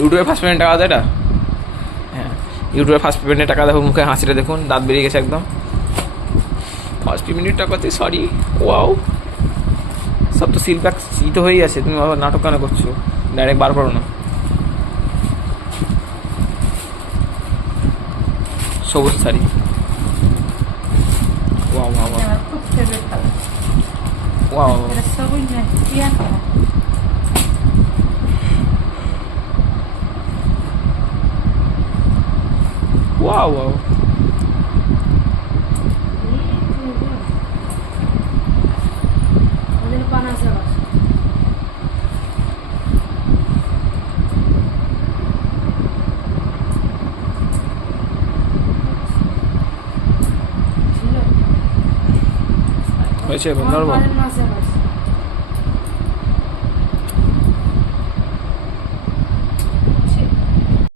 ইউটিউবে first payment টাকা দেয় এটা। হ্যাঁ, ইউটিউবে ফার্স্ট পেমেন্টের টাকা দেখুন, মুখে হাসিটা দেখুন, দাঁত বেরিয়ে গেছে একদম। ফার্স্ট পেমেন্টের টাকাতে সরি, ওয়াও, সব তো সিল প্যাক তো হয়েই আছে, তুমি আবার নাটক কেন করছো? ডাইরেক্ট বার করো না। সবুজ sari, wow wow wow, wow wow, হয়েছে বন্ধ করবো?